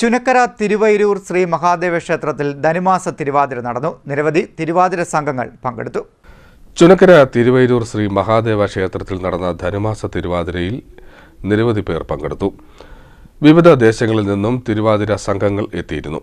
ചുനക്കര തിരുവൈരൂർ ശ്രീ മഹാദേവ ക്ഷേത്രത്തിൽ ധനുമാസ തിരുവാതിര നടന്നു. നിരവധി തിരുവാതിര സംഘങ്ങൾ പങ്കെടുത്തു. ചുനക്കര തിരുവൈരൂർ ശ്രീ മഹാദേവ ക്ഷേത്രത്തിൽ നടന്ന ധനുമാസ തിരുവാതിരയിൽ നിരവധി പേർ പങ്കെടുത്തു. വിവിധ ദേശങ്ങളിൽ നിന്നും തിരുവാതിര സംഘങ്ങൾ എത്തിയിരുന്നു.